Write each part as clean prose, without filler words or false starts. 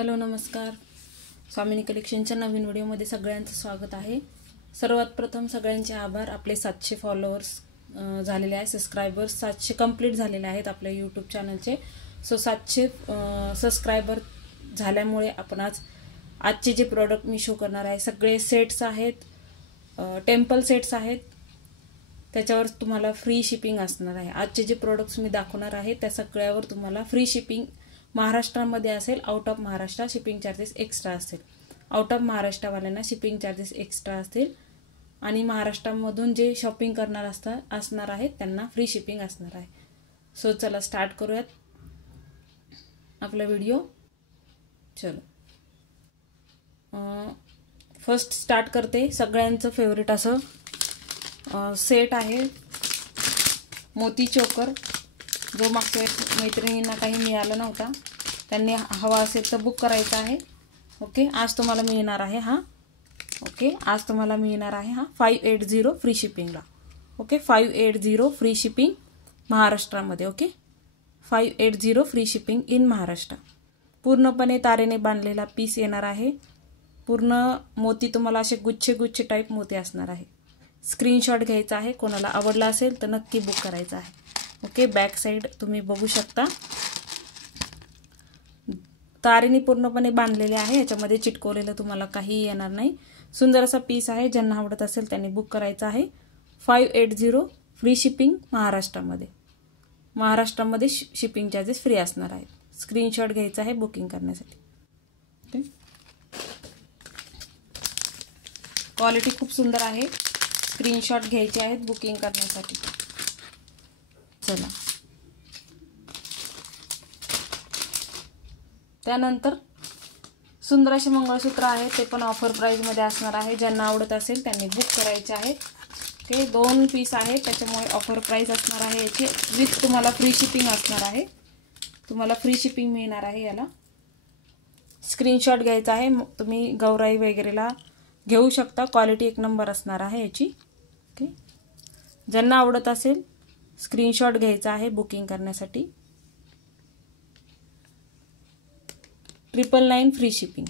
Hello नमस्कार. स्वामिनी कलेक्शनच्या नवीन व्हिडिओमध्ये सगळ्यांचं स्वागत आहे. सर्वात प्रथम सगळ्यांचे आभार. आपले 700 फॉलोअर्स झालेले आहेत, सबस्क्रायबर्स 700 कंप्लीट झालेले आहेत आपल्या यूट्यूब चॅनलचे. सो 700 सबस्क्रायबर झाल्यामुळे आपण आजचे जे प्रोडक्ट मी शो करणार आहे सगळे सेट्स आहेत, टेम्पल सेट्स आहेत. त्याच्यावर तुम्हाला फ्री शिपिंग असणार आहे. आजचे जे प्रोडक्ट्स मी दाखवणार आहे त्या सगळ्यावर तुम्हाला फ्री शिपिंग महाराष्ट्रामध्ये असेल. Out of Maharashtra shipping charges extra असेल. आउट ऑफ महाराष्ट्रवाल्यांना शिपिंग चार्जेस एक्स्ट्रा असतील आणि महाराष्ट्रामधून जे शॉपिंग करणार असणार आहेत त्यांना फ्री शिपिंग असणार आहे. सो चला स्टार्ट करूयात आपला व्हिडिओ. चलो फर्स्ट स्टार्ट करते. सगळ्यांचं फेवरेट असं सेट आहे मोती चोकर, जो मागच्या मैत्रिणींना काही मिळालं नव्हता, त्यांनी हवा असेल तर बुक करायचा आहे. ओके, आज तुम्हाला मिळणार आहे हा. ओके, आज तुम्हाला मिळणार आहे हा 580 फ्री शिपिंगला. ओके, 580 फ्री शिपिंग महाराष्ट्रामध्ये. Okay, 580 free shipping in Maharashtra. पूर्णपणे तारेने बांधलेला पीस येणार आहे. पूर्ण मोती तुम्हाला असे गुच्छे गुच्छे टाईप मोती असणार आहे. स्क्रीनशॉट घ्यायचा आहे. कोणाला आवडला असेल तर नक्की बुक करायचा आहे. ओके, बॅक साइड तुम्ही बघू शकता, तारेने पूर्णपणे बांधलेले आहे. याच्यामध्ये चिटकवलेलं तुम्हाला काही येणार नाही. सुंदर असा पीस आहे. ज्यांना आवडत असेल त्यांनी बुक करायचा आहे. 580 फ्री शिपिंग महाराष्ट्रामध्ये. महाराष्ट्रामध्ये शिपिंग चार्जेस फ्री असणार आहेत. स्क्रीनशॉट घ्यायचा आहे बुकिंग करण्यासाठी. ओके, क्वालिटी खूप सुंदर आहे. स्क्रीनशॉट घ्यायचे आहेत बुकिंग करण्यासाठी. चला, त्यानंतर सुंदर असे मंगळसूत्र आहे, ते पण ऑफर प्राइस मध्ये असणार आहे. ज्यांना आवडत असेल त्यांनी बुक करायचे आहे. ओके, 2 पीस आहे त्याच्यामुळे ऑफर प्राइस असणार आहे याची. विथ तुम्हाला फ्री शिपिंग असणार आहे. तुम्हाला फ्री शिपिंग मिळणार आहे याला. स्क्रीनशॉट घ्यायचा आहे. तुम्ही गौराई वगैरेला घेऊ शकता. क्वालिटी एक नंबर असणार आहे याची. ओके, ज्यांना आवडत असेल स्क्रीनशॉट घ्यायचा आहे बुकिंग करण्यासाठी. 999 free shipping.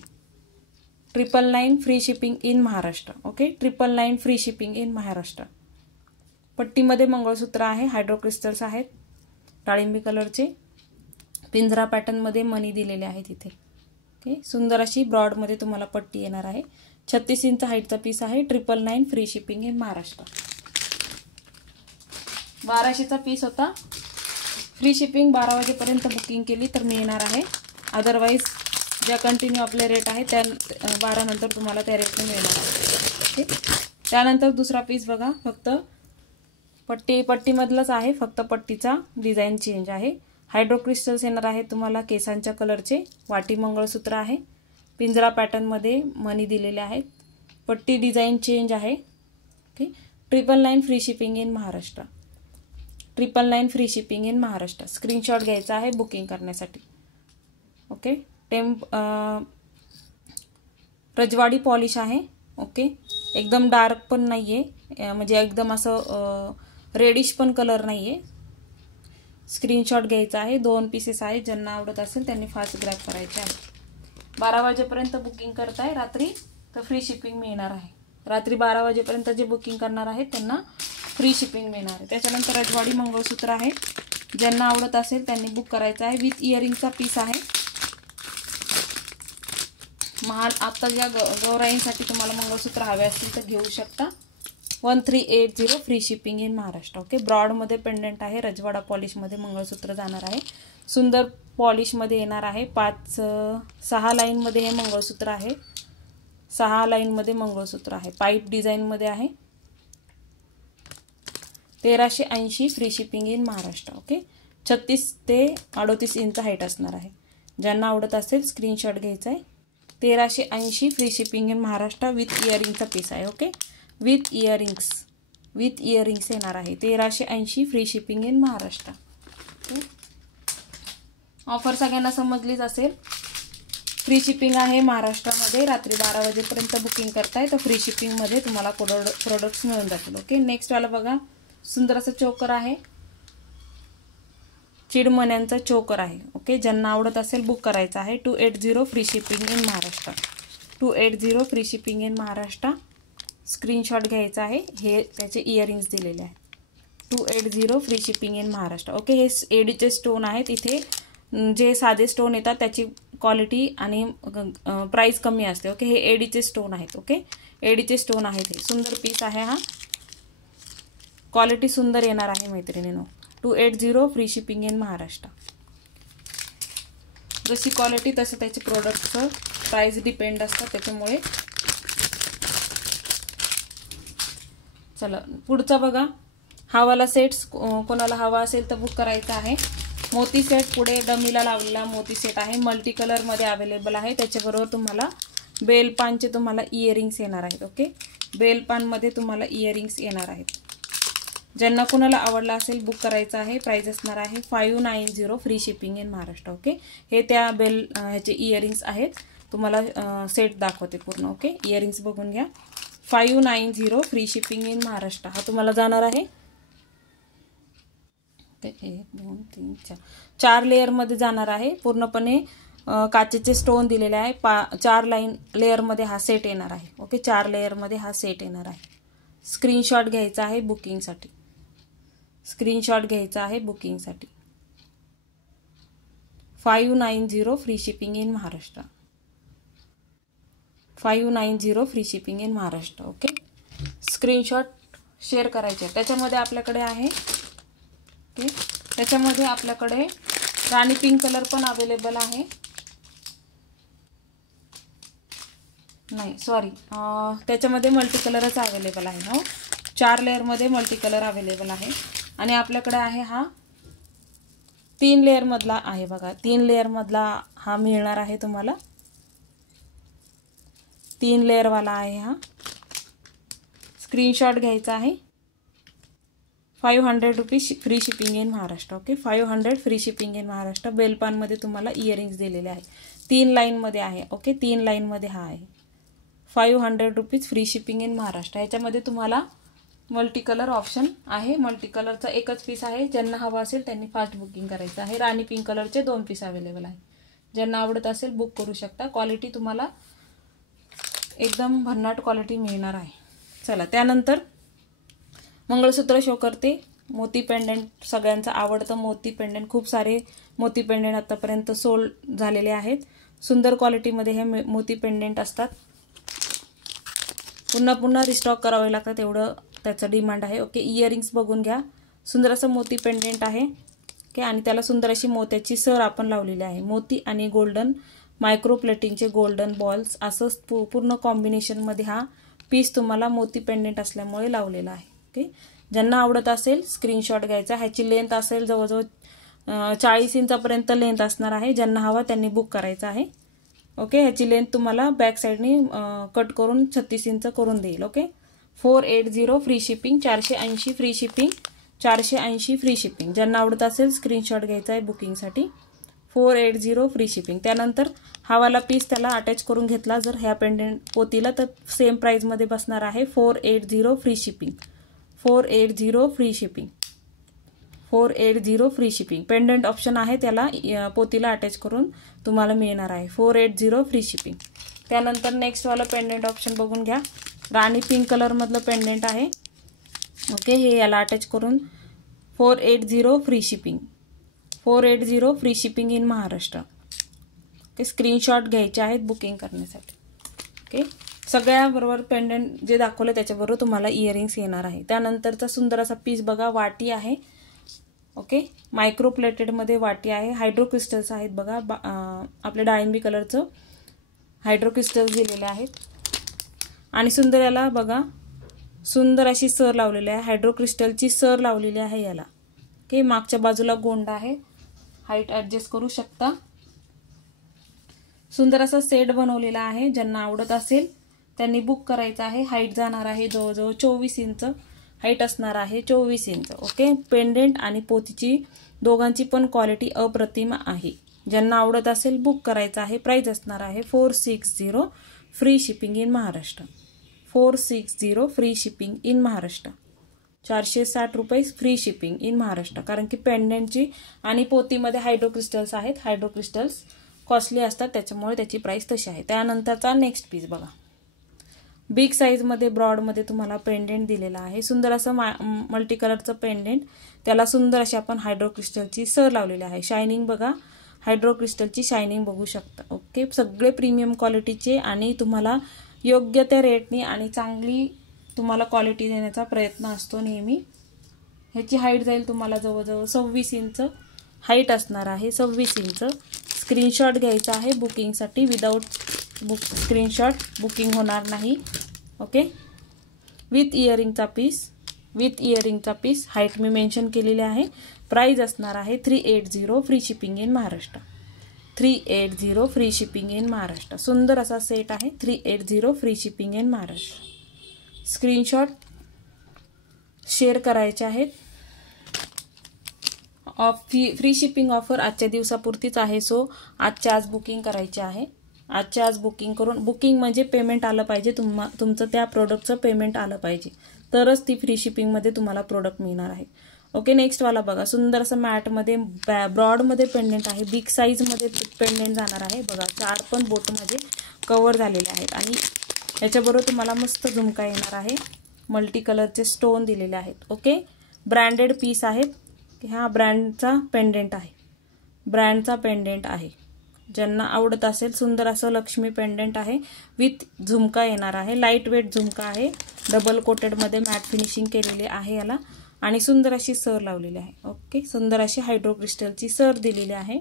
999 free shipping in Maharashtra. Okay, 999 free shipping in Maharashtra. पट्टीमध्ये मंगळसूत्र आहे. हायड्रो क्रिस्टल्स आहेत डाळिंबी कलरचे. पिंजरा पॅटर्न मध्ये मनी दिलेले आहेत इथे. ओके, सुंदर अशी ब्रॉड मध्ये तुम्हाला पट्टी येणार आहे. 36 इंच हाईटचा पीस आहे. 999 फ्री शिपिंग इन महाराष्ट्र. 1200चा पीस होता. फ्री शिपिंग 12 वाजेपर्यंत बुकिंग केली तर मिळणार आहे. अदरवाइज ज्या कंटिन्यू आपले रेट आहे त्या 12 नंतर तुम्हाला त्या रेटने मिळणार आहे. ओके, त्यानंतर दुसरा पीस बघा. फक्त पट्टीमधलाच आहे, फक्त पट्टीचा डिझाईन चेंज आहे. हायड्रो क्रिस्टल्स येणार आहे तुम्हाला केसांच्या कलरचे. वाटी मंगळसूत्र आहे. पिंजरा पॅटर्न मध्ये मनी दिलेले आहेत. पट्टी डिझाईन चेंज आहे. Okay, 999 free shipping in Maharashtra. 999 free shipping in Maharashtra. Screenshot घ्यायचा आहे बुकिंग करण्यासाठी. ओके, रजवाडी पॉलिश आहे. ओके, एकदम डार्क पण नाहीये, म्हणजे एकदम असं रेडिश पण कलर नाहीये. स्क्रीनशॉट घ्यायचा आहे. 2 पीसेस आहेत. ज्यांना आवडत असेल त्यांनी फास्ट ग्रॅब करायचे आहे. 12 वाजेपर्यंत बुकिंग करताय रात्री तर फ्री शिपिंग मिळणार आहे. रात्री 12 वाजेपर्यंत जे बुकिंग करणार आहेत त्यांना फ्री शिपिंग मिळणार आहे. त्याच्यानंतर रजवाडी मंगळसूत्र आहे. ज्यांना आवडत असेल त्यांनी बुक करायचं आहे. विथ इयरिंगचा पीस आहे. आता ज्या गौराईंसाठी तुम्हाला मंगळसूत्र हवे असतील तर घेऊ शकता. 1380 free shipping in Maharashtra. Okay, broad मध्ये पेंडंट आहे. रजवाडा पॉलिश मध्ये मंगळसूत्र जाणार आहे. सुंदर पॉलिश मध्ये येणार आहे. 6 लाईन मध्ये हे मंगळसूत्र आहे. 6 लाईन मध्ये मंगळसूत्र आहे. पाईप डिझाईन मध्ये आहे. 1380 free shipping in Maharashtra. Okay, 36 ते 38 इंच हाईट असणार आहे. ज्यांना आवडत असेल स्क्रीनशॉट घ्यायचा आहे. 1380 free shipping in Maharashtra with इयरिंगचा पीस आहे. ओके, विथ इयरिंग्स येणार आहे. 1380 free shipping in Maharashtra. Okay, offer सगळ्यांना समजलीच असेल. फ्री शिपिंग आहे महाराष्ट्रामध्ये. रात्री 12 वाजेपर्यंत बुकिंग करताय तर फ्री शिपिंग मध्ये तुम्हाला प्रोडक्ट्स मिळून जातील. ओके, नेक्स्ट वाला बघा. सुंदर असं चोकर आहे. चिडमण्यांचा चोकर आहे. ओके, ज्यांना आवडत असेल बुक करायचं आहे. 280 free shipping in Maharashtra. 280 free shipping in Maharashtra. Screenshot घ्यायचा आहे. हे त्याचे इयरिंग्स दिलेले आहेत. 280 free shipping in Maharashtra. Okay, हे एडीचे स्टोन आहेत. इथे जे साधे स्टोन येतात त्याची क्वालिटी आणि प्राइस कमी असते. ओके, हे एडीचे स्टोन आहेत. ओके, एडीचे स्टोन आहेत. हे सुंदर पीस आहे. हा क्वालिटी सुंदर येणार आहे मैत्रिणींनो. 280 फ्री शिपिंग इन महाराष्ट्र. जशी क्वालिटी तसं त्याचे प्रोडक्टचं प्राइस डिपेंड असतं, त्याच्यामुळे. चला पुढचा बघा. हावाला सेट्स कोणाला हवा असेल तर बुक करायचा आहे. मोती सेट पुढे डमीला लावलेला मोती सेट आहे. मल्टी कलरमध्ये अवेलेबल आहे. त्याच्याबरोबर तुम्हाला बेलपानचे तुम्हाला इयरिंग्स येणार आहेत. ओके, बेलपानमध्ये तुम्हाला इयरिंग्स येणार आहेत. ज्यांना कोणाला आवडला असेल बुक करायचं आहे. प्राइस असणार आहे 590 free shipping in Maharashtra. Okay, हे त्या ह्याचे इयरिंग्स आहेत. तुम्हाला सेट दाखवते पूर्ण. ओके, इयरिंग्स बघून घ्या. 590 फ्री शिपिंग इन महाराष्ट्र. हा तुम्हाला जाणार आहे 1 2 3 4 लेअरमध्ये जाणार आहे. पूर्णपणे काचेचे स्टोन दिलेले आहे. 4 लेअरमध्ये हा सेट येणार आहे. ओके, 4 लेअरमध्ये हा सेट येणार आहे. स्क्रीनशॉट घ्यायचा आहे बुकिंगसाठी. स्क्रीनशॉट घ्यायचा आहे बुकिंगसाठी. 590 free shipping in Maharashtra. 590 free shipping in Maharashtra. Okay, screenshot share करायचे. त्याच्यामध्ये आपल्याकडे आहे. ओके, त्याच्यामध्ये आपल्याकडे राणी पिंक कलर पण अवेलेबल आहे. नाही सॉरी, त्याच्यामध्ये मल्टी कलरच अवेलेबल आहे. हो, 4 लेअरमध्ये मल्टी कलर अवेलेबल आहे. आणि आपल्याकडे आहे हा 3 लेअरमधला आहे बघा. 3 लेअरमधला हा मिळणार आहे तुम्हाला. 3 लेअरवाला आहे हा. स्क्रीनशॉट घ्यायचा आहे. 500 rupees free shipping in Maharashtra. Okay, 500 free shipping in Maharashtra. बेलपानमध्ये तुम्हाला इयरिंग्स दिलेले आहे. 3 लाईनमध्ये आहे. ओके, 3 लाईनमध्ये हा आहे. 500 rupees free shipping in Maharashtra. ह्याच्यामध्ये तुम्हाला मल्टी कलर ऑप्शन आहे. मल्टी कलरचा एकच पीस आहे. ज्यांना हवा असेल त्यांनी फास्ट बुकिंग करायचं आहे. राणी पिंक कलरचे 2 पीस अवेलेबल आहे. ज्यांना आवडत असेल बुक करू शकता. क्वालिटी तुम्हाला एकदम भन्नाट क्वालिटी मिळणार आहे. चला त्यानंतर मंगळसूत्र शो करते. मोती पेंडंट सगळ्यांचं आवडतं मोती पेंडंट. खूप सारे मोती पेंडंट आतापर्यंत सोल्ड झालेले आहेत. सुंदर क्वालिटीमध्ये हे मोती पेंडंट असतात. पुन्हा पुन्हा रिस्टॉक करावे लागतात, एवढं त्याचं डिमांड आहे. ओके, इयरिंग्स बघून घ्या. सुंदर असं मोती पेंडंट आहे. ओके, आणि त्याला सुंदर अशी मोत्याची सर आपण लावलेली आहे. मोती आणि गोल्डन मायक्रो प्लेटिंगचे गोल्डन बॉल्स असं पूर्ण कॉम्बिनेशनमध्ये हा पीस तुम्हाला मोती पेंडंट असल्यामुळे लावलेला आहे. ओके, ज्यांना आवडत असेल स्क्रीनशॉट घ्यायचा. ह्याची लेंथ असेल जवळजवळ 40 इंचापर्यंत लेंथ असणार आहे. ज्यांना हवा त्यांनी बुक करायचं आहे. ओके, ह्याची लेंथ तुम्हाला बॅक साईडनी कट करून 36 इंच करून देईल. Okay, 480 free shipping. 480 free shipping. 480 free shipping. ज्यांना आवडत असेल स्क्रीनशॉट घ्यायचा आहे बुकिंगसाठी. 480 फ्री शिपिंग. त्यानंतर हावाला पीस त्याला अटॅच करून घेतला जर ह्या पेंडंट पोतीला तर सेम प्राइसमध्ये बसणार आहे 480 free shipping. 480 free shipping. 480 free shipping. Pendant option आहे त्याला पोतीला अटॅच करून तुम्हाला मिळणार आहे 480 फ्री शिपिंग. त्यानंतर नेक्स्ट वाला पेंडंट ऑप्शन बघून घ्या. राणी पिंक कलर मधलं पेंडंट आहे. ओके, हे याला अटॅच करून 480 free shipping. 480 free shipping in Maharashtra. Okay, screenshot घ्यायचे आहेत बुकिंग करण्यासाठी. ओके, सगळ्याबरोबर पेंडंट जे दाखवलं त्याच्याबरोबर तुम्हाला इयरिंग्स येणार आहे. त्यानंतरचा सुंदर असा पीस बघा. वाटी आहे. ओके, मायक्रो प्लेटेडमध्ये वाटी आहे. हायड्रो क्रिस्टल्स आहेत बघा. आपल्या डाळिंबी कलरचं हायड्रो क्रिस्टल्स दिलेले आहेत. आणि सुंदर याला बघा सुंदर अशी सर लावलेली आहे. हायड्रो क्रिस्टलची सर लावलेली आहे याला. ओके, मागच्या बाजूला गोंडा आहे. हाईट ॲडजस्ट करू शकता. सुंदर असा सेट बनवलेला आहे. ज्यांना आवडत असेल त्यांनी बुक करायचं आहे. हाईट जाणार आहे जवळजवळ 24 इंच हाईट असणार आहे. 24 इंच. ओके, पेंडेंट आणि पोतीची दोघांची पण क्वालिटी अप्रतिम आहे. ज्यांना आवडत असेल बुक करायचं आहे. प्राइस असणार आहे 460 free shipping in Maharashtra. 460 free shipping in Maharashtra. 460 रुपये फ्री शिपिंग इन महाराष्ट्र. कारण की पेंडेंटची आणि पोतीमध्ये हायड्रो क्रिस्टल्स आहेत. हायड्रो क्रिस्टल्स कॉस्टली असतात त्याच्यामुळे त्याची प्राइस तशी आहे. त्यानंतरचा नेक्स्ट पीस बघा. बिग साईजमध्ये ब्रॉडमध्ये तुम्हाला पेंडेंट दिलेला आहे. सुंदर असं मल्टी कलरचं पेंडेंट. त्याला सुंदर अशी आपण हायड्रो क्रिस्टलची सर लावलेली आहे. शायनिंग बघा, हायड्रो क्रिस्टलची शायनिंग बघू शकता. ओके, सगळे प्रीमियम क्वालिटीचे आणि तुम्हाला योग्य त्या रेटनी आणि चांगली तुम्हाला क्वालिटी देण्याचा प्रयत्न असतो नेहमी. ह्याची हाईट जाईल तुम्हाला जवळजवळ 26 इंच हाईट असणार आहे. 26 इंच. स्क्रीनशॉट घ्यायचा आहे बुकिंगसाठी. विदाऊट स्क्रीनशॉट बुकिंग होणार नाही. ओके, विथ इयरिंगचा पीस. विथ इयरिंगचा पीस. हाईट मी मेन्शन केलेली आहे. प्राइस असणार आहे 380 free shipping in Maharashtra. 380 free shipping in Maharashtra. सुंदर असा सेट आहे. 380 free shipping in Maharashtra. Screenshot share करायचे आहेत. फ्री शिपिंग ऑफर आजच्या दिवसापुरतीच आहे. सो आजच्या आज बुकिंग करायचे आहे. आजच्या आज बुकिंग करून, बुकिंग म्हणजे पेमेंट आलं पाहिजे, तुमचं त्या प्रोडक्टचं पेमेंट आलं पाहिजे, तरच ती फ्री शिपिंगमध्ये तुम्हाला प्रोडक्ट मिळणार आहे. ओके, नेक्स्ट वाला बघा. सुंदर असं मॅटमध्ये ब्रॉडमध्ये पेंडेंट आहे. बिग साईजमध्ये पेंडेंट जाणार आहे. बघा, 4 पण बोटमध्ये कव्हर झालेले आहेत आणि याच्याबरोबर तुम्हाला मस्त झुमका येणार आहे. मल्टी कलरचे स्टोन दिलेले आहेत. ओके, ब्रँडेड पीस आहेत. ह्या ब्रँडचा पेंडेंट आहे. ब्रँडचा पेंडेंट आहे. ज्यांना आवडत असेल, सुंदर असं लक्ष्मी पेंडेंट आहे. विथ झुमका येणार आहे. लाईट वेट झुमका आहे. डबल कोटेडमध्ये मॅट फिनिशिंग केलेली आहे याला आणि सुंदर अशी सर लावलेली आहे. ओके, सुंदर अशी हायड्रो क्रिस्टलची सर दिलेली आहे.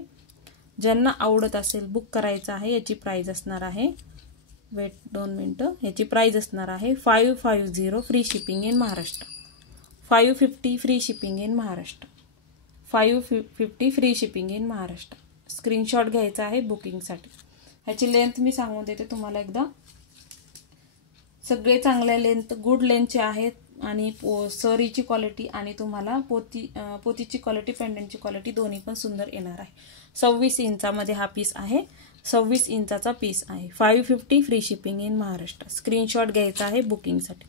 ज्यांना आवडत असेल बुक करायचं आहे. याची प्राइस असणार आहे, वेट 2 मिनिटं. याची प्राइस असणार आहे 550 free shipping in Maharashtra. 550 free shipping in Maharashtra. 550 free shipping in Maharashtra. Screenshot घ्यायचा आहे बुकिंगसाठी. ह्याची लेंथ मी सांगून देते तुम्हाला एकदा. सगळे चांगल्या लेंथ, गुड लेंथचे आहेत आणि सरीची क्वालिटी आणि तुम्हाला पोतीची क्वालिटी, पेंडेंटची क्वालिटी दोन्ही पण सुंदर येणार आहे. 26 इंचामध्ये हा पीस आहे. 26 इंचाचा पीस आहे. 550 free shipping in Maharashtra. Screenshot घ्यायचा आहे बुकिंगसाठी.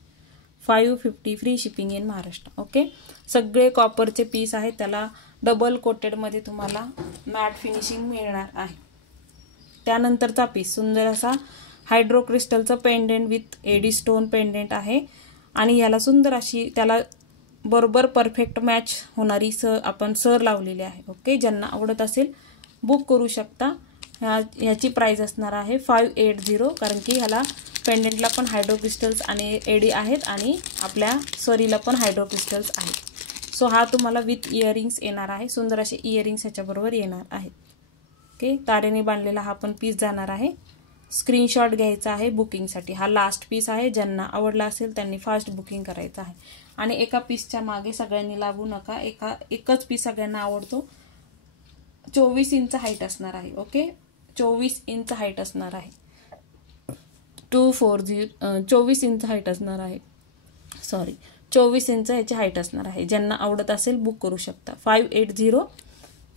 550 free shipping in Maharashtra. Okay, सगळे कॉपरचे पीस आहेत. त्याला डबल कोटेडमध्ये तुम्हाला मॅट फिनिशिंग मिळणार आहे. त्यानंतरचा पीस सुंदर असा हायड्रो क्रिस्टलचं pendant with AD stone pendant आहे आणि याला सुंदर अशी त्याला बरोबर परफेक्ट मॅच होणारी आपण सर लावलेली आहे. ओके, ज्यांना आवडत असेल बुक करू शकता. ह्याची प्राइस असणार आहे 580. कारण की ह्याला पेंडेंटला पण हायड्रो क्रिस्टल्स आणि एडी आहेत आणि आपल्या सरीला पण हायड्रो क्रिस्टल्स आहेत. सो हा तुम्हाला विथ इयरिंग्स येणार आहे. सुंदर असे इयरिंग्स ह्याच्याबरोबर येणार आहेत. ओके, तारेने बांधलेला हा पण पीस जाणार आहे. स्क्रीनशॉट घ्यायचा आहे बुकिंगसाठी. हा लास्ट पीस आहे. ज्यांना आवडला असेल त्यांनी फास्ट बुकिंग करायचं आहे आणि एका पीसच्या मागे सगळ्यांनी लागू नका. एकच पीस सगळ्यांना आवडतो. 24 इंच हाईट असणार आहे. ओके, 24 इंच हाईट असणार आहे. 24 इंच हाईट असणार आहे. 24 इंच याची हाईट असणार आहे. ज्यांना आवडत असेल बुक करू शकता. 580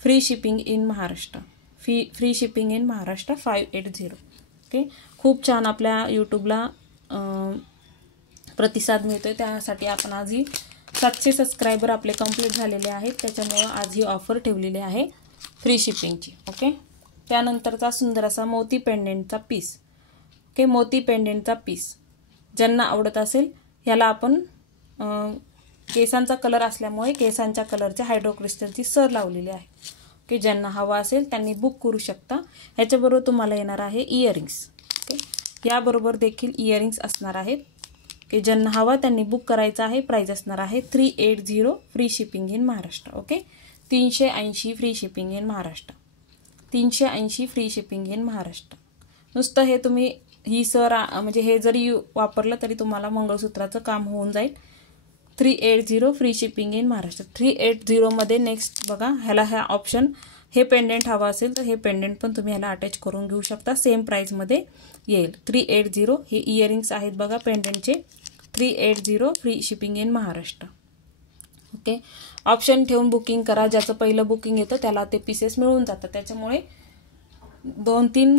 free shipping in Maharashtra. Free shipping in Maharashtra 580. Okay, खूप छान आपल्या यूट्यूबला प्रतिसाद मिळतोय. त्यासाठी आपण आजही 700 सबस्क्रायबर आपले कंप्लीट झालेले आहेत. त्याच्यामुळं आज ही ऑफर ठेवलेली आहे फ्री शिपिंगची. ओके, त्यानंतरचा सुंदर असा मोती पेंडेंटचा पीस. ओके, मोती पेंडेंटचा पीस ज्यांना आवडत असेल, ह्याला आपण केसांचा कलर असल्यामुळे केसांच्या कलरच्या हायड्रो क्रिस्टलची सर लावलेली आहे. ओके, ज्यांना हवा असेल त्यांनी बुक करू शकता. ह्याच्याबरोबर तुम्हाला येणार आहे इयरिंग्स. ओके, याबरोबर देखील इयरिंग्स असणार आहेत. ओके, ज्यांना हवा त्यांनी बुक करायचं आहे. प्राइस असणार आहे 380 free shipping in Maharashtra. Okay, 380 free shipping in Maharashtra. 380 free shipping in Maharashtra. नुसतं हे तुम्ही ही सर म्हणजे हे जरी वापरलं तरी तुम्हाला मंगळसूत्राचं काम होऊन जाईल. 380 फ्री शिपिंग इन महाराष्ट्र. 380 मध्ये नेक्स्ट बघा, ह्याला ह्या ऑप्शन हे पेंडेंट हवा असेल तर हे पेंडेंट पण तुम्ही ह्याला अटॅच करून घेऊ शकता. सेम प्राइसमध्ये येईल. 380 हे इयरिंग्स आहेत बघा पेंडेंटचे. 380 free shipping in Maharashtra. Okay, option ठेवून बुकिंग करा. ज्याचं पहिलं बुकिंग येतं त्याला ते पीसेस मिळून जातात. त्याच्यामुळे 2-3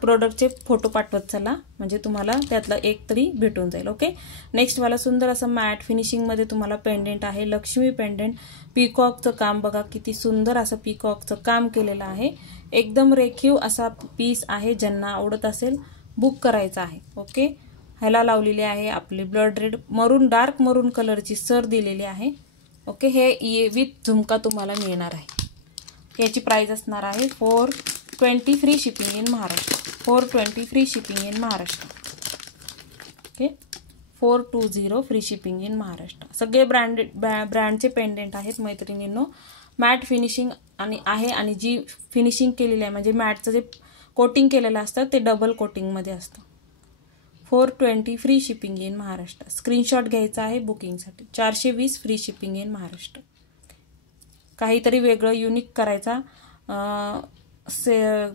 प्रोडक्टचे फोटो पाठवत चला, म्हणजे तुम्हाला त्यातला एक तरी भेटून जाईल. ओके. नेक्स्ट वाला सुंदर असं मॅट फिनिशिंगमध्ये तुम्हाला पेंडेंट आहे, लक्ष्मी पेंडेंट. पीकॉकचं काम बघा, किती सुंदर असं पीकॉकचं काम केलेलं आहे. एकदम रेखीव असा पीस आहे. ज्यांना आवडत असेल बुक करायचा आहे. ओके. ह्याला लावलेली आहे आपली ब्लड रेड मरून डार्क मरून कलरची सर दिलेली आहे. ओके. हे विथ झुमका तुम्हाला मिळणार आहे. याची प्राइस असणार आहे 420 free shipping in Maharashtra. 420 free shipping in Maharashtra. Okay. 420 free shipping in Maharashtra. सगळे ब्रँडचे पेंडेंट आहेत मैत्रिणींनो. मॅट फिनिशिंग आणि जी फिनिशिंग केलेली आहे म्हणजे मॅटचं जे कोटिंग केलेलं असतं ते डबल कोटिंगमध्ये असतं. 420 free shipping in Maharashtra. Screenshot घ्यायचा आहे बुकिंगसाठी. 420 फ्री शिपिंग इन महाराष्ट्र. काहीतरी वेगळं युनिक करायचा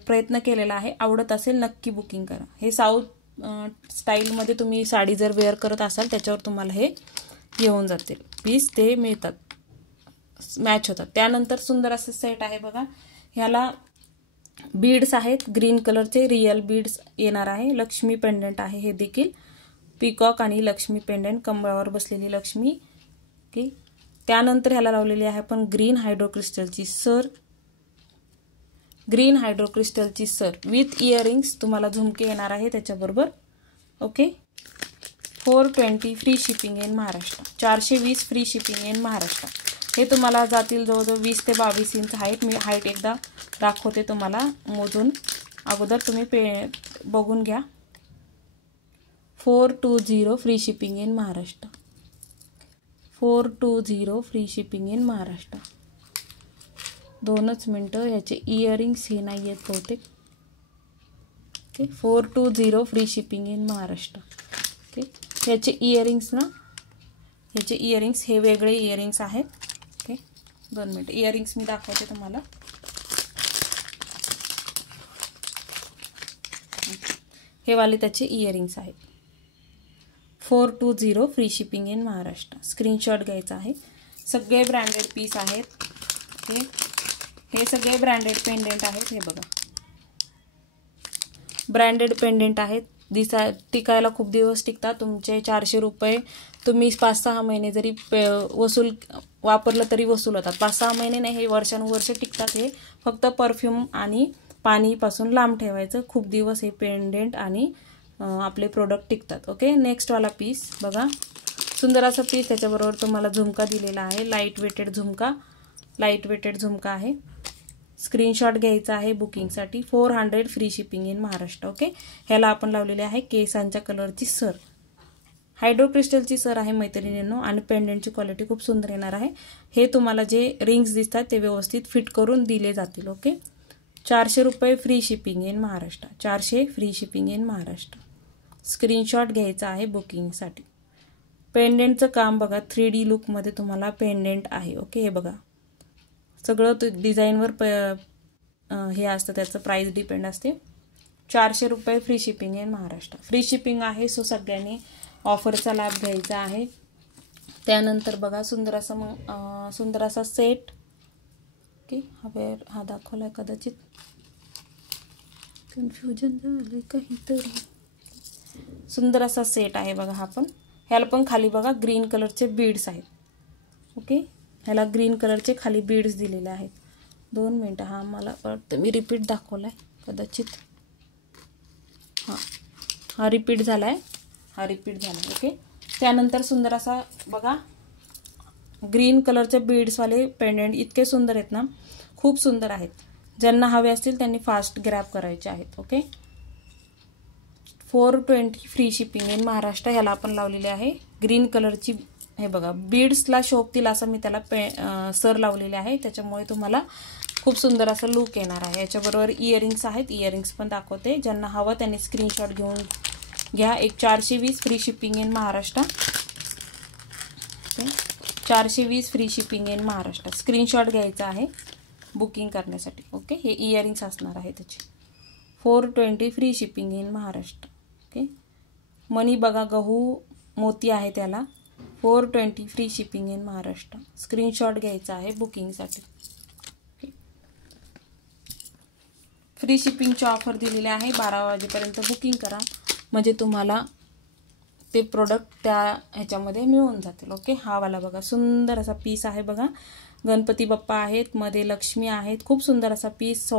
प्रयत्न केलेला आहे. आवडत असेल नक्की बुकिंग करा. हे साऊथ स्टाईलमध्ये तुम्ही साडी जर वेअर करत असाल त्याच्यावर तुम्हाला हे येऊन जातील पीस, ते मिळतात, मॅच होतात. त्यानंतर सुंदर असं सेट आहे बघा. ह्याला बीड्स आहेत ग्रीन कलरचे, रिअल बीड्स येणार आहे. लक्ष्मी पेंडंट आहे हे देखील. पीकॉक आणि लक्ष्मी पेंडंट, कमळावर बसलेली लक्ष्मी. ओके. त्यानंतर ह्याला लावलेली आहे आपण ग्रीन हायड्रोक्रिस्टलची सर. ग्रीन हायड्रोक्रिस्टलची सर विथ इयरिंग्स. तुम्हाला झुमके येणार आहे त्याच्याबरोबर. Okay. 420 free shipping in Maharashtra. 420 free shipping in Maharashtra. हे तुम्हाला जातील जवळजवळ 20 ते 22 इंच हाईट. मी हाईट एकदा दाखवते तुम्हाला मोजून. अगोदर तुम्ही बघून घ्या. 420 free shipping in Maharashtra. 420 free shipping in Maharashtra. 2च मिनटं. ह्याचे इयरिंग्स हे नाही आहेत बहुतेक. Okay. 420 free shipping in Maharashtra. Okay. ह्याचे इयरिंग्स ना, ह्याचे इयरिंग्स हे वेगळे इयरिंग्स आहेत. ओके. 2 मिनटं. इयरिंग्स मी दाखवते तुम्हाला. हे वाले त्याचे इयरिंग्स आहेत. 420 free shipping in Maharashtra. Screenshot घ्यायचा आहे. सगळे ब्रँडेड पीस आहेत. हे सगळे ब्रँडेड पेंडेंट आहेत. हे बघा ब्रँडेड पेंडेंट आहेत. टिकायला खूप दिवस टिकतात. तुमचे 400 रुपये तुम्ही 5-6 महिने जरी वापरलं तरी वसूल होतात. 5-6 महिने नाही, हे वर्षानुवर्ष टिकतात. हे फक्त परफ्यूम आणि पाणीपासून लांब ठेवायचं. खूप दिवस हे पेंडेंट आणि आपले प्रोडक्ट टिकतात. ओके. नेक्स्ट वाला पीस बघा. सुंदर असा पीस. त्याच्याबरोबर तुम्हाला झुमका दिलेला आहे. लाईट वेटेड झुमका आहे. स्क्रीनशॉट घ्यायचा आहे बुकिंगसाठी. 400 free shipping in Maharashtra. Okay. ह्याला आपण लावलेले आहे केसांच्या कलरची सर. हायड्रोक्रिस्टलची सर आहे मैत्रिणींनो. आणि पेंडेंटची क्वालिटी खूप सुंदर येणार आहे. हे तुम्हाला जे रिंग्स दिसतात ते व्यवस्थित फिट करून दिले जातील. ओके. 400 रुपये free shipping in Maharashtra. 400 free shipping in Maharashtra. Screenshot घ्यायचा आहे बुकिंगसाठी. पेंडेंटचं काम बघा. 3D लुकमध्ये तुम्हाला पेंडेंट आहे. ओके. हे बघा सगळं डिझाईनवर हे असतं, त्याचं प्राइस डिपेंड असते. 400 रुपये free shipping in Maharashtra. Free shipping आहे. सो सगळ्यांनी ऑफरचा लाभ घ्यायचा आहे. त्यानंतर बघा सुंदर असा सेट. ओके. हा दाखवलाय, कदाचित कन्फ्युजन झालं काहीतरी. सुंदर असा सेट आहे बघा हा पण. ह्याला पण खाली बघा ग्रीन कलरचे बीड्स आहेत. ओके. ह्याला ग्रीन कलरचे खाली बीड्स दिलेले आहेत. 2 मिनटं. हा मला वाटतं मी रिपीट दाखवलाय कदाचित. हा रिपीट झालाय. ओके. त्यानंतर सुंदर असा बघा ग्रीन कलरचे बीड्सवाले पेंडेंट. इतके सुंदर आहेत ना, खूप सुंदर आहेत. ज्यांना हवे असतील त्यांनी फास्ट ग्रॅब करायचे आहेत. Okay. 420 free shipping in Maharashtra. ह्याला आपण लावलेले आहे ग्रीन कलरची. हे बघा बीड्सला शोभतील असं मी त्याला सर लावलेले आहे. त्याच्यामुळे तुम्हाला खूप सुंदर असं लुक येणार आहे. याच्याबरोबर इयरिंग्स आहेत. इयरिंग्स पण दाखवते. ज्यांना हवं त्यांनी स्क्रीनशॉट घेऊन घ्या. एक 420 free shipping in Maharashtra. 420 free shipping in Maharashtra. Screenshot घ्यायचा आहे बुकिंग करण्यासाठी. ओके. हे इयरिंग्स असणार आहे त्याचे. 420 free shipping in Maharashtra. Okay. मनी बघा गहू मोती आहे त्याला. 420 free shipping in Maharashtra. Screenshot घ्यायचा आहे बुकिंगसाठी. फ्री शिपिंगची ऑफर दिलेली आहे. 12 वाजेपर्यंत बुकिंग करा म्हणजे तुम्हाला ते प्रोडक्ट त्या ह्याच्यामध्ये मिळून जातील. ओके, हा वाला बघा सुंदर असा पीस आहे बघा. गणपती बाप्पा आहेत, मध्ये लक्ष्मी आहेत. खूप सुंदर असा पीस.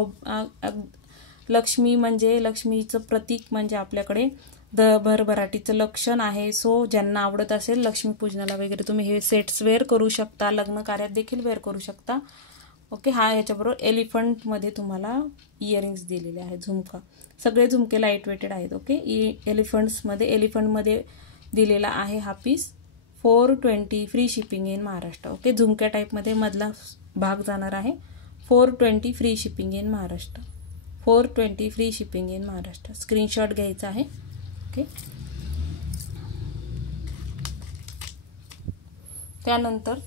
लक्ष्मी म्हणजे लक्ष्मीचं प्रतीक म्हणजे आपल्याकडे भरभराटीचं लक्षण आहे. सो ज्यांना आवडत असेल लक्ष्मीपूजनाला वगैरे तुम्ही हे सेट्स वेअर करू शकता, लग्न कार्यात देखील वेअर करू शकता. ओके, हा याच्याबरोबर एलिफंटमध्ये तुम्हाला इयरिंग्स दिलेले आहेत, झुमका. सगळे झुमके लाईट वेटेड आहेत. ओके, एलिफंटमध्ये दिलेला आहे हा piece. 420 free shipping in Maharashtra. Okay, झुमक्या टाईपमध्ये मधला भाग जाणार आहे. 420 free shipping in Maharashtra. 420 free shipping in Maharashtra. Screenshot घ्यायचा आहे. ओके, त्यानंतर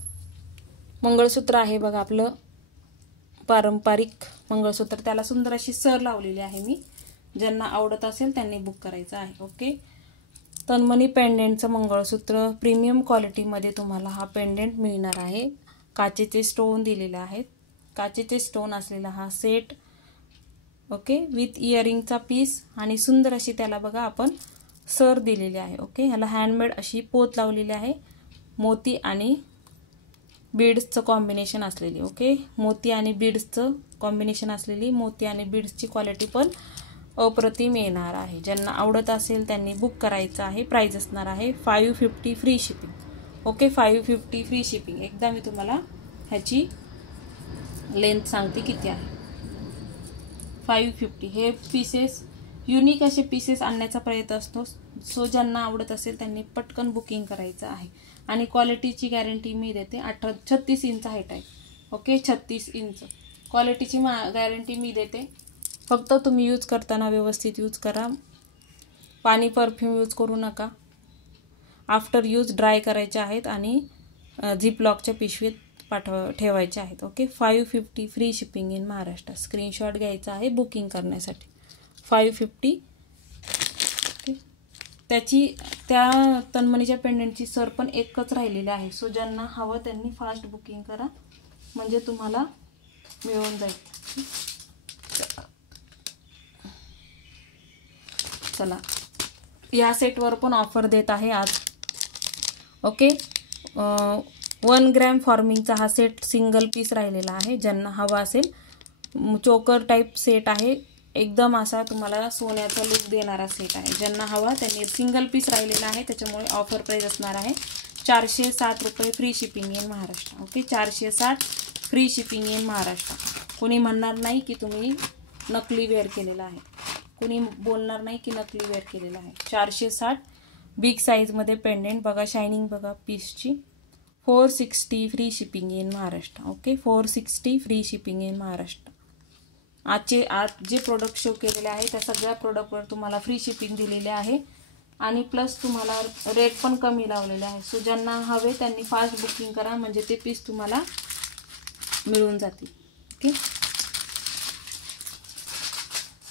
मंगळसूत्र आहे बघा आपलं पारंपरिक मंगळसूत्र. त्याला सुंदर अशी सर लावलेली आहे मी. ज्यांना आवडत असेल त्यांनी बुक करायचं आहे. ओके, तन्मणी पेंडेंटचं मंगळसूत्र प्रीमियम क्वालिटीमध्ये तुम्हाला हा पेंडेंट मिळणार आहे. काचेचे स्टोन दिलेले आहेत. काचेचे स्टोन असलेला हा सेट. ओके, विथ इयरिंगचा पीस आणि सुंदर अशी त्याला बघा आपण सर दिलेली आहे. ओके, ह्याला हँडमेड अशी पोत लावलेली आहे. मोती आणि बीड्सचं कॉम्बिनेशन असलेली. ओके, मोती आणि बीड्सचं कॉम्बिनेशन असलेली, मोती आणि बीड्सची क्वालिटी पण अप्रतिम येणार आहे. ज्यांना आवडत असेल त्यांनी बुक करायचं आहे. प्राइस असणार आहे 550 free shipping. Okay, 550 free shipping. एकदा मी तुम्हाला ह्याची लेंथ सांगते किती आहे. 550. हे पीसेस युनिक असे पीसेस आणण्याचा प्रयत्न असतो. सो ज्यांना आवडत असेल त्यांनी पटकन बुकिंग करायचं आहे. आणि क्वालिटीची गॅरंटी मी देते. 36 इंच हाईट आहे. ओके, 36 इंच क्वालिटीची गॅरंटी मी देते. फक्त तुम्ही यूज करताना व्यवस्थित यूज करा. पाणी परफ्यूम यूज करू नका. आफ्टर यूज ड्राय करायचे आहेत आणि झिप लॉकच्या पिशवीत ठेवायचे आहेत. Okay, 550 free shipping in Maharashtra. Screenshot घ्यायचा आहे बुकिंग करण्यासाठी. 550. त्या तन्मणीच्या पेंडेंटची सर पण एकच राहिलेली आहे. सो ज्यांना हवं त्यांनी फास्ट बुकिंग करा म्हणजे तुम्हाला मिळून जाईल. चला, या सेटवर पण ऑफर देत आहे आज. ओके, 1 ग्रॅम फॉर्मिंगचा हा सेट सिंगल पीस राहिलेला आहे. ज्यांना हवा असेल चोकर टाईप सेट आहे. एकदम असा तुम्हाला सोन्याचा लुक देणारा सेट आहे. ज्यांना हवा त्यांनी सिंगल पीस राहिलेला आहे. त्याच्यामुळे ऑफर प्राइस असणार आहे 460 रुपये free shipping in Maharashtra. Okay, 460 free shipping in Maharashtra. कोणी म्हणणार नाही की तुम्ही नकली वेअर केलेला आहे. कोणी बोलणार नाही की नकली वेअर केलेला आहे. 460 बिग साईजमध्ये पेंडेंट बघा. शायनिंग बघा पीसची. 460 free shipping in Maharashtra. Okay, 460 free shipping in Maharashtra. आज जे प्रोडक्ट शो केलेले आहे त्या सगळ्या प्रोडक्टवर तुम्हाला फ्री शिपिंग दिलेले आहे आणि प्लस तुम्हाला रेट पण कमी लावलेले आहे. सो ज्यांना हवे त्यांनी फास्ट बुकिंग करा म्हणजे ते पीस तुम्हाला मिळून जातील. ओके,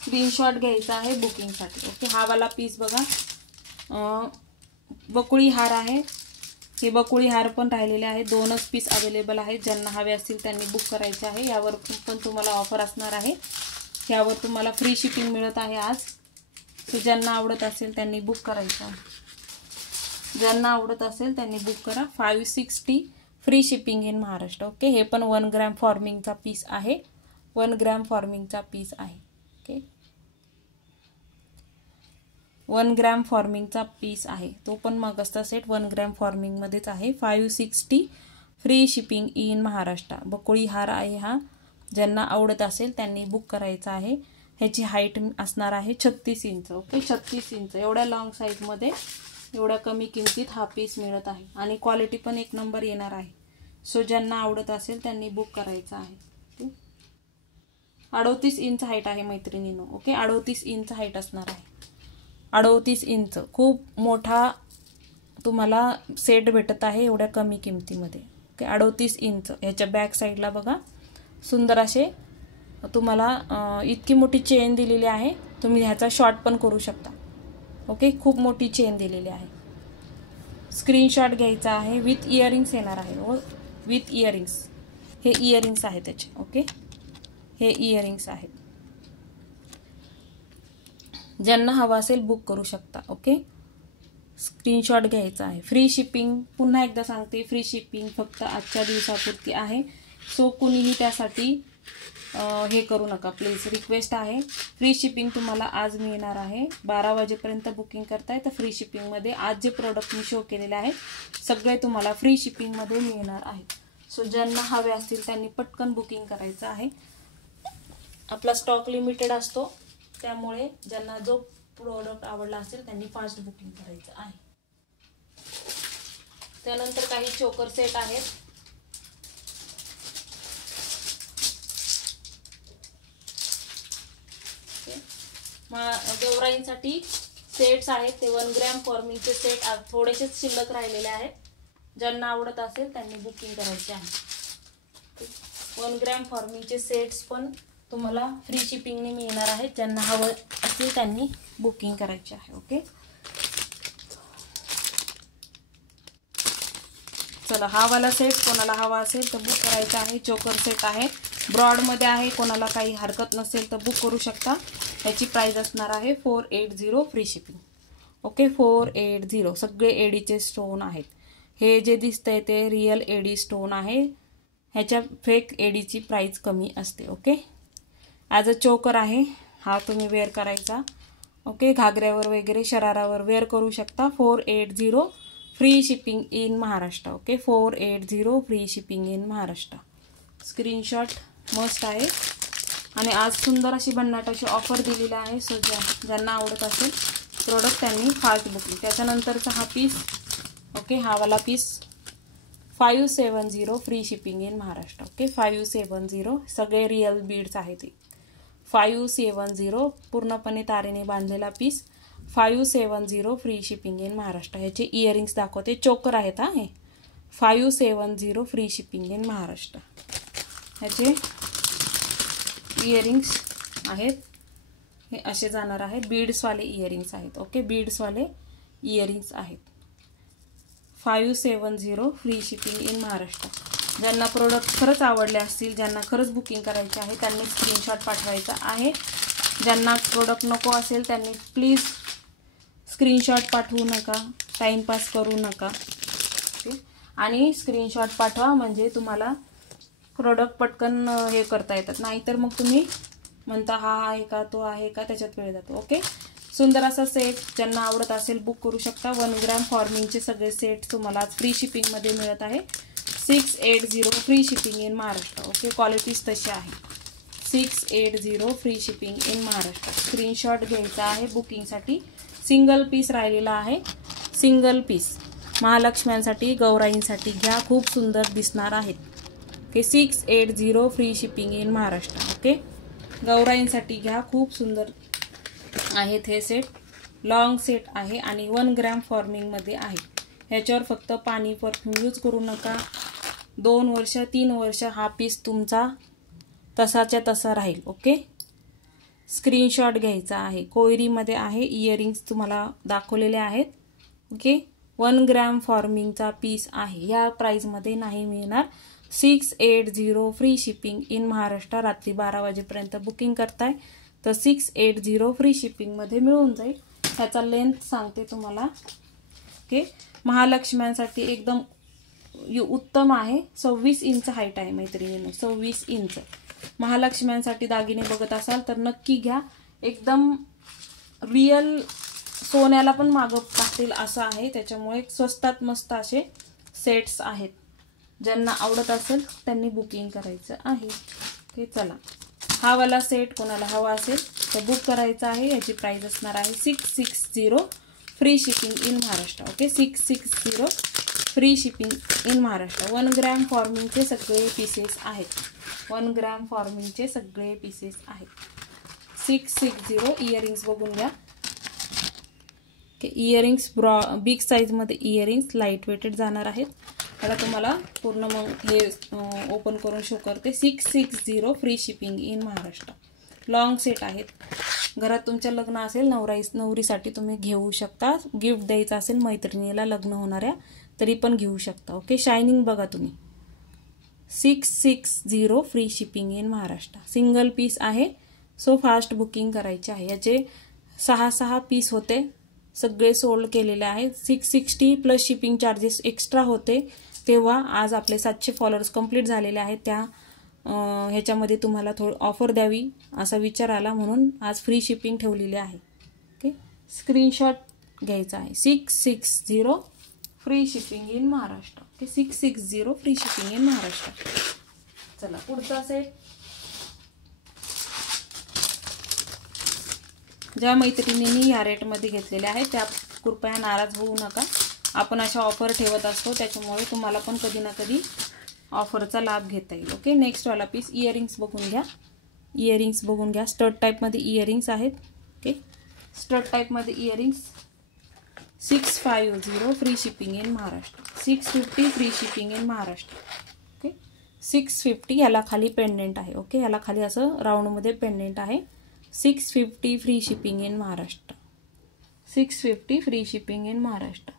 स्क्रीनशॉट घ्यायचा आहे बुकिंगसाठी. ओके, हा वाला पीस बघा बकुळी हार आहे. हे बकुळी हार पण राहिलेले आहेत. 2च पीस अवेलेबल आहेत. ज्यांना हवे असतील त्यांनी बुक करायचे आहे. यावर पण तुम्हाला ऑफर असणार आहे. यावर तुम्हाला फ्री शिपिंग मिळत आहे आज. सो ज्यांना आवडत असेल त्यांनी बुक करायचं आहे. ज्यांना आवडत असेल त्यांनी बुक करा. 560 free shipping in Maharashtra. Okay, हे पण 1 ग्रॅम फॉर्मिंगचा पीस आहे. 1 ग्रॅम फॉर्मिंगचा पीस आहे. ओके, 1 ग्रॅम फॉर्मिंगचा पीस आहे. तो पण मगसचा सेट 1 ग्रॅम फॉर्मिंगमध्येच आहे. 560 फ्री शिपिंग इन महाराष्ट्र. बकुळी हार आहे हा. ज्यांना आवडत असेल त्यांनी बुक करायचा आहे. ह्याची हाईट असणार आहे 36 इंच. Okay, 36 inch. एवढ्या लॉंग साईजमध्ये एवढ्या कमी किमतीत हा पीस मिळत आहे आणि क्वालिटी पण एक नंबर येणार आहे. सो ज्यांना आवडत असेल त्यांनी बुक करायचं आहे. 38 इंच हाईट आहे मैत्रिणींनो. ओके, 38 इंच हाईट असणार आहे. 38 इंच खूप मोठा तुम्हाला सेट भेटत आहे एवढ्या कमी किमतीमध्ये. Okay, 38 inch. ह्याच्या बॅक साईडला बघा सुंदर असे तुम्हाला इतकी मोठी चेन दिलेली आहे. तुम्ही ह्याचा शॉर्ट पण करू शकता. ओके, खूप मोठी चेन दिलेली आहे. स्क्रीनशॉट घ्यायचा आहे. विथ इयरिंग्स येणार आहे. With earrings. हे इयरिंग्स आहेत त्याचे. ओके, हे इयरिंग्स आहेत. ज्यांना हवा असेल बुक करू शकता. ओके, स्क्रीनशॉट घ्यायचा आहे. फ्री शिपिंग, पुन्हा एकदा सांगते, फ्री शिपिंग फक्त आजच्या दिवसापुरती आहे. सो कुणीही त्यासाठी हे करू नका प्लीज, रिक्वेस्ट आहे. फ्री शिपिंग तुम्हाला आज मिळणार आहे. 12 वाजेपर्यंत बुकिंग करताय तर फ्री शिपिंगमध्ये आज जे प्रोडक्ट मी शो केलेले आहेत सगळे तुम्हाला फ्री शिपिंगमध्ये मिळणार आहेत. सो ज्यांना हवे असतील त्यांनी पटकन बुकिंग करायचं आहे. आपला स्टॉक लिमिटेड असतो, त्यामुळे ज्यांना जो प्रोडक्ट आवडला असेल त्यांनी फास्ट बुकिंग करायचं आहे. त्यानंतर काही चोकर सेट आहेत. गौराईंसाठी सेट्स आहेत ते 1 ग्रॅम फॉर्मिंगचे सेट थोडेसेच शिल्लक राहिलेले आहेत. ज्यांना आवडत असेल त्यांनी बुकिंग करायचे आहे. 1 ग्रॅम फॉर्मिंगचे सेट्स पण तुम्हाला फ्री शिपिंगने मिळणार आहेत. ज्यांना हवं असेल त्यांनी बुकिंग करायचे आहे. ओके, चला हा वाला सेट कोणाला हवा असेल तर बुक करायचा आहे. चोकर सेट आहे, ब्रॉडमध्ये आहे. कोणाला काही हरकत नसेल तर बुक करू शकता. याची प्राइस असणार आहे 480 फ्री शिपिंग. ओके, 480. सगळे एडीचे स्टोन आहेत. हे जे दिसतंय ते रिअल एडी स्टोन आहे. ह्याच्या फेक एडीची प्राइस कमी असते. ओके, ॲज अ चोकर आहे हा, तुम्ही वेअर करायचा. ओके, घागऱ्यावर वगैरे शरारावर वेअर करू शकता. 480 free shipping in Maharashtra. Okay, 480 free shipping in Maharashtra. Screenshot must आहे. आणि आज सुंदर अशी भन्नाट अशी ऑफर दिलेली आहे. सो ज्यांना आवडत असेल प्रोडक्ट त्यांनी फास्ट बुकिंग. त्याच्यानंतरचा हा पीस, ओके, हा वाला piece 570 free shipping in Maharashtra. Okay, 570 सगळे रिअल बीड्स आहेत. 570 पूर्णपणे तारेने बांधलेला piece. 570 free shipping in Maharashtra. ह्याचे इयरिंग्स दाखवते. चोकर आहेत हा. हे 570 फ्री शिपिंग इन महाराष्ट्र. ह्याचे इयरिंग्स आहेत. हे असे जाणार आहेत. बीड्सवाले इयरिंग्स आहेत. ओके, बीड्सवाले इयरिंग्स आहेत. 570 फ्री शिपिंग इन महाराष्ट्र. ज्यांना प्रोडक्ट खरंच आवडले असतील, ज्यांना खरंच बुकिंग करायचे आहे त्यांनी स्क्रीनशॉट पाठवायचा आहे. ज्यांना प्रोडक्ट नको असेल त्यांनी प्लीज स्क्रीनशॉट पाठवू नका, टाईमपास करू नका. ओके, आणि स्क्रीनशॉट पाठवा म्हणजे तुम्हाला प्रोडक्ट पटकन हे करता येतात. नाहीतर मग तुम्ही म्हणता हा आहे का तो आहे का, त्याच्यात वेळ जातो. ओके, सुंदर असा सेट ज्यांना आवडत असेल बुक करू शकता. 1 ग्रॅम फॉर्मिंगचे सगळे सेट तुम्हाला फ्री शिपिंगमध्ये मिळत आहे. 680 free shipping in Maharashtra. Okay, qualities तशी आहे. 680 free shipping in Maharashtra. Screenshot घ्यायचा आहे बुकिंगसाठी. सिंगल पीस राहिलेला आहे. सिंगल पीस महालक्ष्म्यांसाठी, गौराईंसाठी घ्या, खूप सुंदर दिसणार आहेत. Okay, 680 free shipping in Maharashtra. Okay, गौराईंसाठी घ्या, खूप सुंदर आहेत हे सेट. लॉंग सेट आहे आणि 1 ग्रॅम फॉर्मिंगमध्ये आहे. ह्याच्यावर फक्त पाणी परफ्यूम यूज करू नका. 2 वर्ष 3 वर्ष हा पीस तुमचा तसाच्या तसा राहील. ओके, स्क्रीनशॉट घ्यायचा आहे. कोयरीमध्ये आहे. इयरिंग्स तुम्हाला दाखवलेले आहेत. ओके, 1 ग्रॅम फॉर्मिंगचा पीस आहे. या प्राईजमध्ये नाही मिळणार. 680 फ्री शिपिंग इन महाराष्ट्र. रात्री 12 वाजेपर्यंत बुकिंग करताय तर 680 फ्री शिपिंगमध्ये मिळून जाईल. ह्याचा लेंथ सांगते तुम्हाला. ओके, महालक्ष्म्यांसाठी एकदम उत्तम आहे. 26 इंच हाईट आहे मैत्रिणींनो, 26 इंच. महालक्ष्म्यांसाठी दागिने बघत असाल तर नक्की घ्या. एकदम रिअल सोन्याला पण मागं टाकतील असं आहे. त्याच्यामुळे स्वस्तात मस्त असे सेट्स आहेत. ज्यांना आवडत असेल त्यांनी बुकिंग करायचं आहे. ओके, चला हा वाला सेट कोणाला हवा असेल तर बुक करायचा आहे. याची प्राइस असणार आहे 660 free shipping in Maharashtra. Okay, 660 free shipping in Maharashtra. 1 gram फॉर्मिंगचे सगळे पीसेस आहेत. 1 ग्रॅम फॉर्मिंगचे सगळे पीसेस आहेत. 660. इयरिंग्स बघून घ्या. ओके, इयरिंग्स बिग साईजमध्ये इयरिंग्स लाईट वेटेड जाणार आहेत. आता तुम्हाला पूर्ण मग हे ओपन करून शो करते. 660 free shipping in Maharashtra. Long set आहेत. घरात तुमच्या लग्न असेल, नवरीसाठी तुम्ही घेऊ शकता. गिफ्ट द्यायचं असेल मैत्रिणीला लग्न होणाऱ्या तरी पण घेऊ शकता. ओके, शायनिंग बघा तुम्ही. 660 free shipping in Maharashtra. Single piece आहे. सो फास्ट बुकिंग करायचे आहे. याचे 6 पीस होते, सगळे सोल्ड केलेले आहेत. 660 प्लस शिपिंग चार्जेस एक्स्ट्रा होते, तेव्हा आज आपले 700 फॉलोअर्स कंप्लीट झालेले आहेत. त्या ह्याच्यामध्ये तुम्हाला थोडं ऑफर द्यावी असा विचार आला, म्हणून आज फ्री शिपिंग ठेवलेली आहे. ओके, स्क्रीनशॉट घ्यायचा आहे. 660 free shipping in Maharashtra. Okay, 660 free shipping in Maharashtra. चला पुढचा सेट. ज्या मैत्रिणींनी या रेटमध्ये घेतलेल्या आहेत त्या कृपया नाराज होऊ नका. आपण अशा ऑफर ठेवत असतो, त्याच्यामुळे तुम्हाला पण कधी ना कधी ऑफरचा लाभ घेता येईल. ओके, नेक्स्ट वाला पीस. इयरिंग्स बघून घ्या. इयरिंग्स बघून घ्या. स्टड टाईपमध्ये इयरिंग्स आहेत. ओके, स्टड टाईपमध्ये earrings 650 free shipping in Maharashtra. 650 free shipping in Maharashtra. Okay, 650. याला खाली पेंडेंट आहे. ओके, याला खाली असं राऊंडमध्ये पेंडेंट आहे. 650 free shipping in Maharashtra. 650 free shipping in Maharashtra.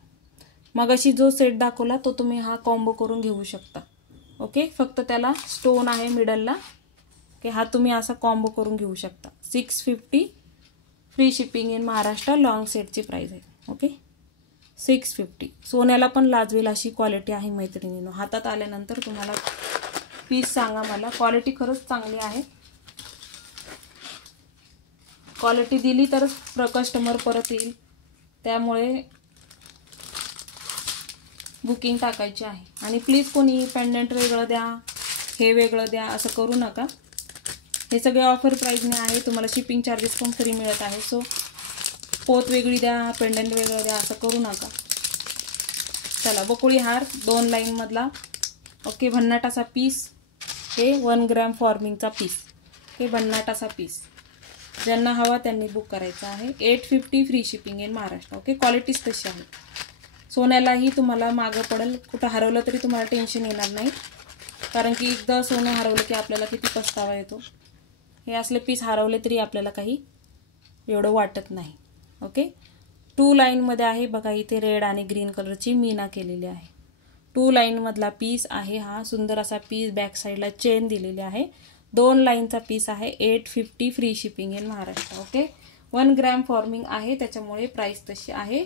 मग अशी जो सेट दाखवला तो तुम्ही हा कॉम्बो करून घेऊ शकता. ओके, फक्त त्याला स्टोन आहे मिडलला. ओके, हा तुम्ही असा कॉम्बो करून घेऊ शकता. 650 free shipping in Maharashtra. Long सेटची प्राइस आहे. ओके, 650. सोन्याला पण लाजवेल अशी क्वालिटी आहे मैत्रिणींनो. हातात आल्यानंतर तुम्हाला पीस सांगा मला. क्वालिटी खरंच चांगली आहे. क्वालिटी दिली तरच कस्टमर परत येईल, त्यामुळे बुकिंग टाकायची आहे. आणि प्लीज कोणी पेंडंट वेगळं द्या, हे वेगळं द्या असं करू नका. हे सगळे ऑफर प्राईजने आहे. तुम्हाला शिपिंग चार्जेस पण फ्री मिळत आहे. सो पोत वेगळी द्या, पेंडंट वेगळं द्या असं करू नका. चला, बकुळी हार 2 लाईनमधला. Okay, भन्नाटाचा piece. हे 1 ग्रॅम फॉर्मिंगचा पीस. हे भन्नाटाचा पीस. ज्यांना हवा त्यांनी बुक करायचं आहे. 850 free shipping in Maharashtra. Okay, qualities तशी आहे. सोन्यालाही तुम्हाला मागं पडेल. कुठं हरवलं तरी तुम्हाला टेन्शन येणार नाही, कारण की एकदा सोनं हरवलं की आपल्याला किती पस्तावा येतो. हे असले पीस हरवले तरी आपल्याला काही एवढं वाटत नाही. ओके, 2 लाईनमध्ये आहे बघा. इथे रेड आणि ग्रीन कलरची मीना केलेली आहे. 2 लाईनमधला पीस आहे हा. सुंदर असा पीस. बॅक साईडला चेन दिलेली आहे. 2 लाईनचा पीस आहे. 850 free shipping in Maharashtra. Okay, 1 gram forming आहे, त्याच्यामुळे प्राइस तशी आहे.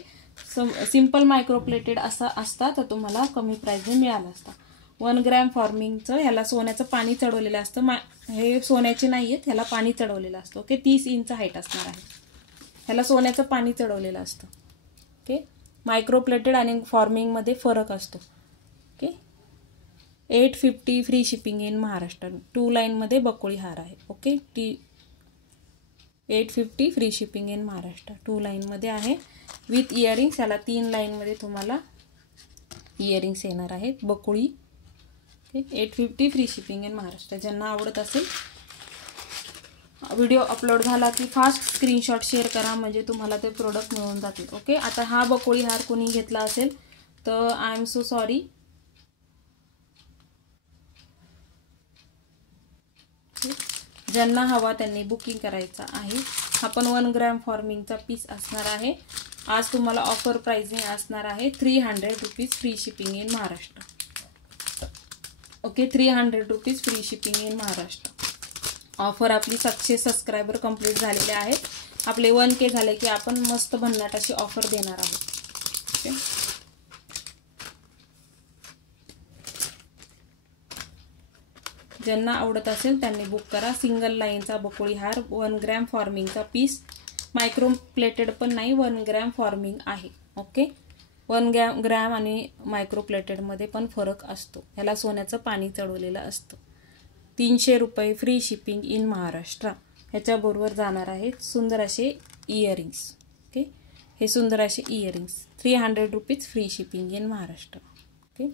सिंपल मायक्रोप्लेटेड असा असता तर तुम्हाला कमी प्राइसने मिळाला असता. 1 ग्रॅम फॉर्मिंगचं. ह्याला सोन्याचं पाणी चढवलेलं असतं. हे सोन्याचे नाही आहेत, ह्याला पाणी चढवलेलं असतं. ओके, 30 इंच हाईट असणार आहे. ह्याला सोन्याचं पाणी चढवलेलं असतं. ओके, मायक्रोप्लेटेड आणि फॉर्मिंगमध्ये फरक असतो. Okay, 850 free shipping in Maharashtra. 2 लाईनमध्ये बकुळी हार आहे. Okay, 850 free shipping in Maharashtra. 2 लाईनमध्ये आहे विथ इयरिंग्स. याला 3 लाईनमध्ये तुम्हाला इयरिंग्स येणार आहेत. बकुळी. Okay, 850 free shipping in Maharashtra. ज्यांना आवडत असेल, व्हिडिओ अपलोड झाला की फास्ट स्क्रीनशॉट शेअर करा, म्हणजे तुम्हाला ते प्रोडक्ट मिळून जातील. ओके, आता हा बकुळी हार कोणी घेतला असेल तर आय एम सो सॉरी. ज्यांना हवा त्यांनी बुकिंग करायचा आहे. हा पण 1 ग्रॅम फॉर्मिंगचा पीस असणार आहे. आज तुम्हाला ऑफर प्राइसिंग असणार आहे 300 rupees free shipping in Maharashtra. Okay, 300 rupees free shipping in Maharashtra. Offer आपली 700 सबस्क्रायबर कंप्लीट झालेले आहेत. आपले 1K झाले की आपण मस्त भन्नाट अशी ऑफर देणार आहोत. ओके, ज्यांना आवडत असेल त्यांनी बुक करा. सिंगल लाईनचा बकुळी हार 1 ग्रॅम फॉर्मिंगचा पीस. मायक्रो प्लेटेड पण नाही, 1 ग्रॅम फॉर्मिंग आहे. ओके, 1 ग्रॅम आणि मायक्रो प्लेटेडमध्ये पण फरक असतो. ह्याला सोन्याचं पाणी चढवलेलं असतं. 300 रुपये फ्री शिपिंग इन महाराष्ट्र. ह्याच्याबरोबर जाणार आहेत सुंदर असे इयरिंग्स. ओके, हे सुंदर असे earrings. 300 rupees free shipping in Maharashtra. Okay,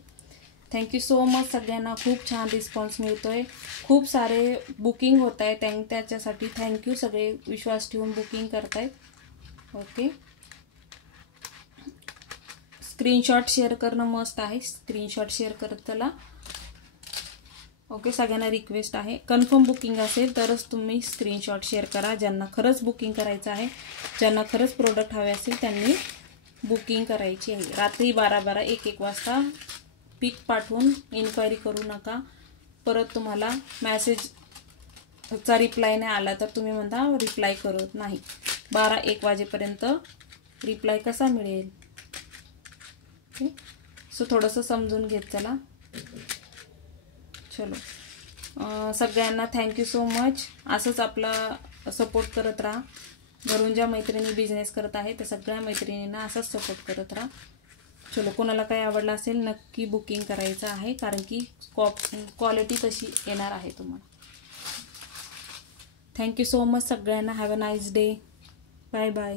thank you so much. सगळ्यांना खूप छान रिस्पॉन्स मिळतोय. खूप सारे बुकिंग होत आहे, त्याच्यासाठी थँक्यू. सगळे विश्वास ठेवून बुकिंग करतायत. ओके, स्क्रीनशॉट शेअर करणं मस्त आहे. स्क्रीनशॉट शेअर करत चला. ओके, सगळ्यांना रिक्वेस्ट आहे, कन्फर्म बुकिंग असेल तरच तुम्ही स्क्रीनशॉट शेअर करा. ज्यांना खरंच बुकिंग करायचं आहे, ज्यांना खरंच प्रोडक्ट हवे असेल त्यांनी बुकिंग करायची आहे. रात्री 12-12, 1-1 वाजता पिक पाठवून इन्क्वायरी करू नका. परत तुम्हाला मेसेजचा रिप्लाय नाही आला तर तुम्ही म्हणता रिप्लाय करत नाही. 12-1 वाजेपर्यंत रिप्लाय कसा मिळेल. ओके, सो थोडंसं समजून घेत चला. चलो, सगळ्यांना थँक्यू सो मच. असंच आपला सपोर्ट करत राहा. घरून ज्या मैत्रिणी बिझनेस करत आहे त्या सगळ्या मैत्रिणींना असंच सपोर्ट करत राहा. चलो, कोणाला काही आवडलं असेल नक्की बुकिंग करायचं आहे, कारण की क्वालिटी तशी येणार आहे तुम्हाला. थँक्यू सो मच सगळ्यांना. Have a nice day. Bye bye.